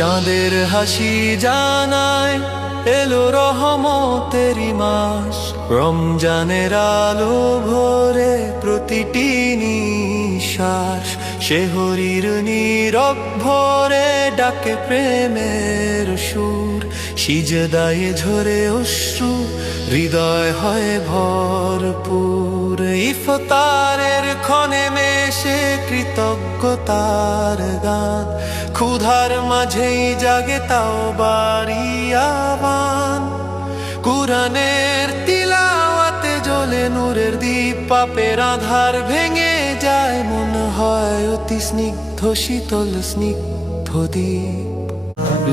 চাঁদের হাসি জানায় এলো রহমতেরি মাস। রমজানের আলো ভরে প্রতিটি নিঃশ্বাস, শেহরির নীরব ভরে ডাকে প্রেমের সুর। সিজদায় ঝরে অশ্রু, হৃদয় হয় ভরপুর। ইফতারের ক্ষণে মেশে কৃতজ্ঞতার গান, ক্ষুধার মাঝেই জাগে তাও বাড়ি আহ্বান। কুরআনের তিলাওয়াতে জ্বলে নূরের দীপ, পাপের আধার ভেঙে যায়, মন হয় অতি স্নিগ্ধ শীতল স্নিগ্ধ দ্বীপ।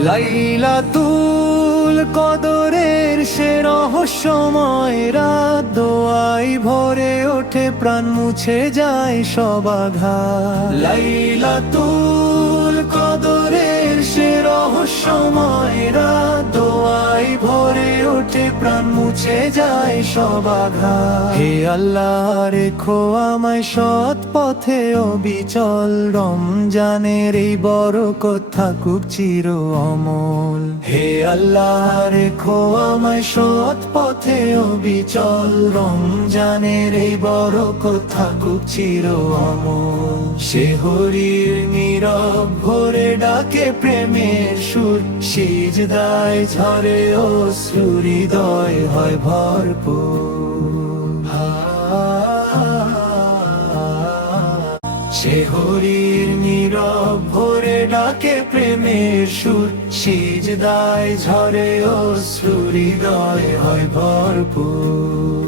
লাইলাতুল কদরের সে রহস্যময় রাত, দোয়ায় ভরে ওঠে প্রাণ, মুছে যায় সব আঘাত। লাইলাতুল কদরের সে রহস্যময় রাত, দোয়ায় ভরে ওঠে প্রাণ, মুছে যায় সব আঘাত। হে আল্লাহ রেখো আমায় সৎ পথে অবিচল, রমজানের এই বরকত থাকুক চির অমল। হে আল্লাহ রেখো আমায় সৎ পথে অবিচল, রমজানের এই বরকত থাকুক চির অমল। শেহরির নীরব ভরে ডাকে প্রেমের সুর, সিজদায় ঝরে অশ্রু, হৃদয় হয় ভরপুর। শেহরির নীরব ভরে ডাকে প্রেমের সুর, সিজদায় ঝরে অশ্রু, হৃদয় হয় ভরপুর।